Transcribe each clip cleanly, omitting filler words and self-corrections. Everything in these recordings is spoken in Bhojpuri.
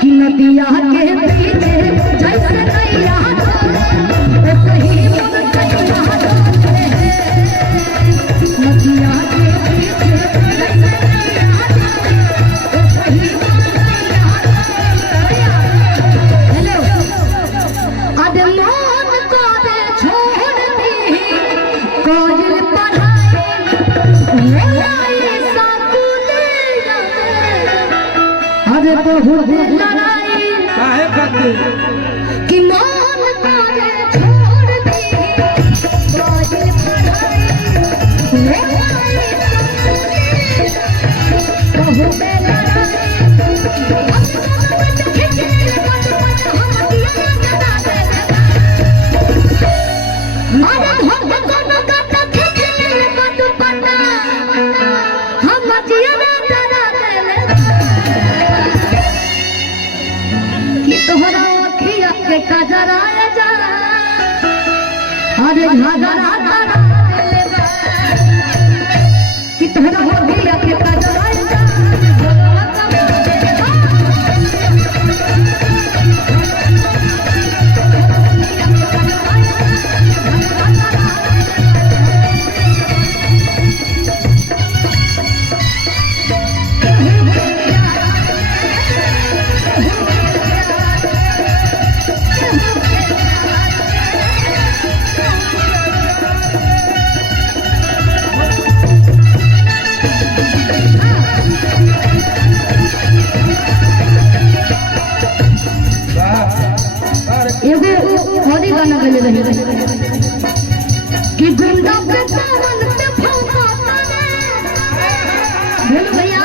कि नदिया के पीछे जैसे नैया सही नदिया के पीछे जैसे हेलो अरे मन को दे छोड़ दी कोयल पढ़ाई अरे बहुत लड़ाई काहे करते कि मन करे छोड़ दी कोयल पढ़ाई बहुत लड़ाई तोहरा अखिया के कजराए जा अरे घगरा धरा ले बा कि तोहरा अखिया के कजराए जा गाना गले रही कि गुंडा पे सावन पे फौकाता रे बोलो भैया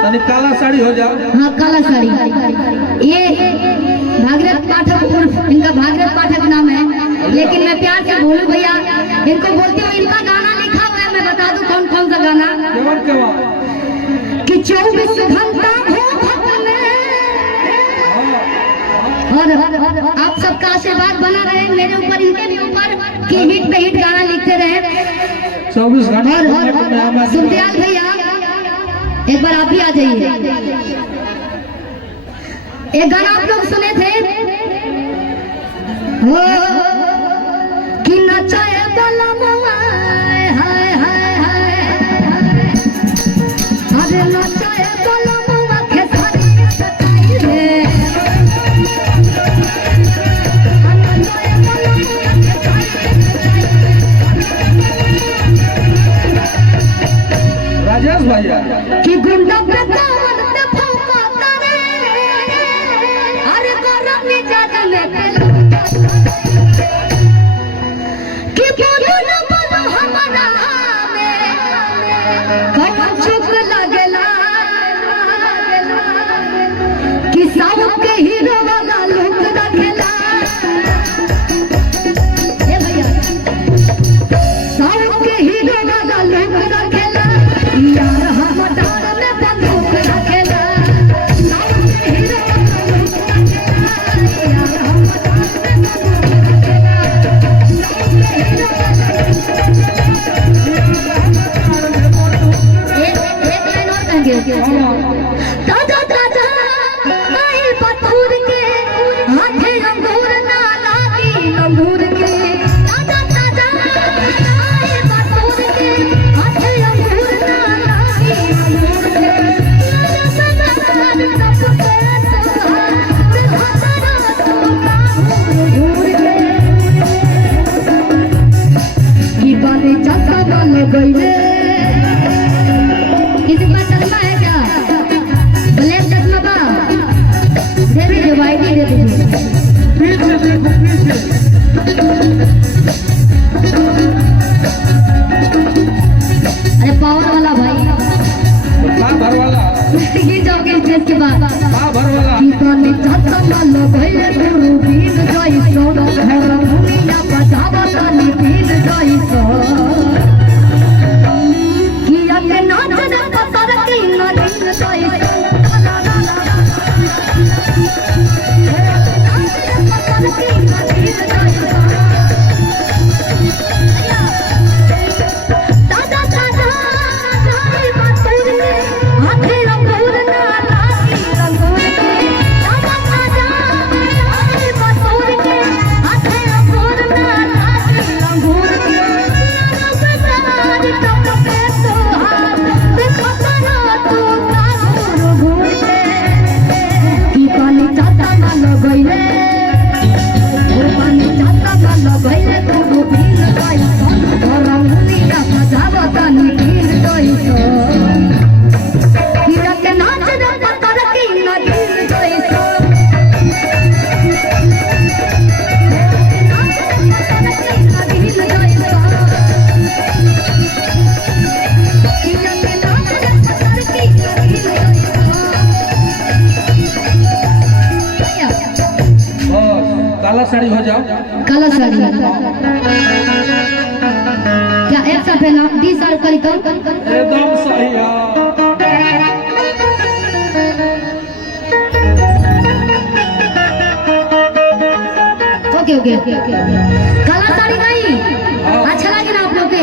तनी काला साड़ी हो जाओ। हाँ काला साड़ी ये भागीरथ पाठक उर्फ इनका भागीरथ पाठक नाम है लेकिन मैं प्यार से बोलूं भैया इनको बोलती हूँ इनका गाना लिखा हुआ है मैं बता दूं कौन कौन सा गाना कि 24 घंटा और आप सबका आशीर्वाद बना रहे मेरे ऊपर इनके भी ऊपर कि हिट पे हिट गाना लिखते रहे 24 घंटे और सुखदयाल भैया एक बार आप ही आ जाइए एक गाना आप लोग सुने थे हो कि नचाए वाला हाय हाय हाय अरे नचाए वाला राजेश भैया कि गुंडा पे सावन पे फौकाता रे अरे गरम मिजाज में कि बोलो न बोलो हमारा में कौन चुप लगेला कि साउथ के हीरो वाला लुक रखेला ए भैया साउथ के हीरो वाला लुक रखेला यार हम डाल में बंदूक रखेला साउथ के हीरो वाला लुक रखेला यार हम डाल में बंदूक रखेला साउथ के हीरो वाला एक लाइन और कहेंगे ताजा ताजा आई पत्थर के हाथे अंगूर ना लागी अंगूर के ताजा ताजा आई पत्थर के हाथे अंगूर ना लागी अंगूर के ताजा ताजा तप पे तोहार हसरा तो अंगूर के की बातें चलता बन गईले किसी का चश्मा है क्या ब्लैक चश्मा का दे दीजिए वाइट ही दे दीजिए पीछे देखो पीछे अरे पावर वाला भाई भर वाला गिर जाओगे स्टेज के बाद भर वाला की बातें चलता बन गईले गुरु बीन जाई सो घर भूमिया बजावा ताली बीन जाई सो साड़ी क्या एक साथ पहना 20 साल करी तो एकदम सही है। ओके ओके काला साड़ी नहीं अच्छा लगे ना आप लोग के